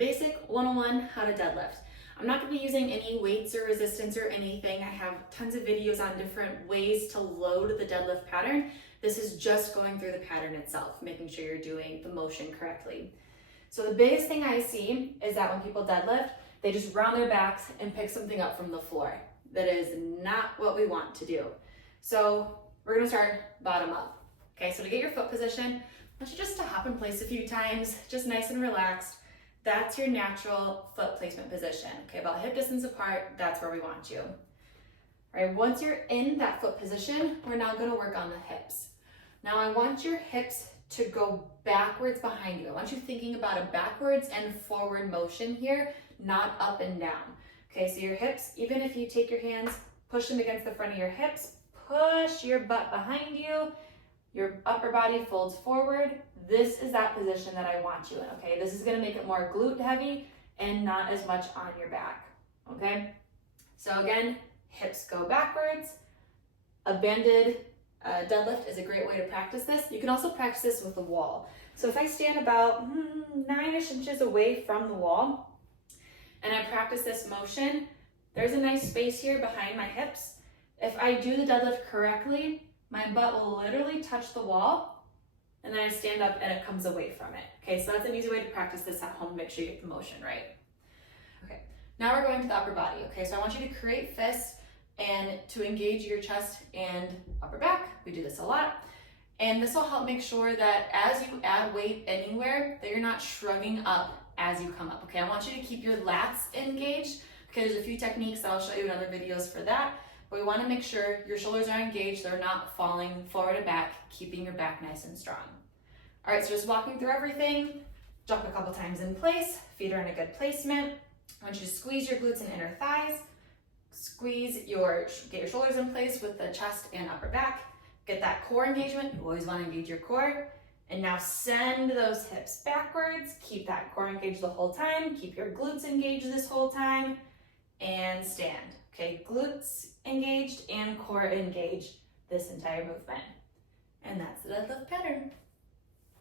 Basic 101 how to deadlift. I'm not going to be using any weights or resistance or anything. I have tons of videos on different ways to load the deadlift pattern. This is just going through the pattern itself, making sure you're doing the motion correctly. So the biggest thing I see is that when people deadlift, they just round their backs and pick something up from the floor. That is not what we want to do. So we're going to start bottom up. Okay, so to get your foot position, I want you just to hop in place a few times, just nice and relaxed. That's your natural foot placement position. Okay, about hip distance apart, that's where we want you. All right, once you're in that foot position, we're now gonna work on the hips. Now I want your hips to go backwards behind you. I want you thinking about a backwards and forward motion here, not up and down. Okay, so your hips, even if you take your hands, push them against the front of your hips, push your butt behind you, your upper body folds forward. This is that position that I want you in, okay? This is gonna make it more glute heavy and not as much on your back, okay? So again, hips go backwards. A banded deadlift is a great way to practice this. You can also practice this with the wall. So if I stand about 9-ish inches away from the wall and I practice this motion, there's a nice space here behind my hips. If I do the deadlift correctly, my butt will literally touch the wall and then I stand up and it comes away from it. Okay, so that's an easy way to practice this at home. Make sure you get the motion right. Okay, now we're going to the upper body. Okay, so I want you to create fists and to engage your chest and upper back. We do this a lot. And this will help make sure that as you add weight anywhere, that you're not shrugging up as you come up. Okay, I want you to keep your lats engaged. Okay, there's a few techniques that I'll show you in other videos for that. But we want to make sure your shoulders are engaged, they're not falling forward and back, keeping your back nice and strong. All right, so just walking through everything, jump a couple times in place, feet are in a good placement. I want you to squeeze your glutes and inner thighs, get your shoulders in place with the chest and upper back, get that core engagement, you always want to engage your core, and now send those hips backwards, keep that core engaged the whole time, keep your glutes engaged this whole time, and stand. Okay, glutes engaged and core engaged this entire movement. And that's the deadlift pattern.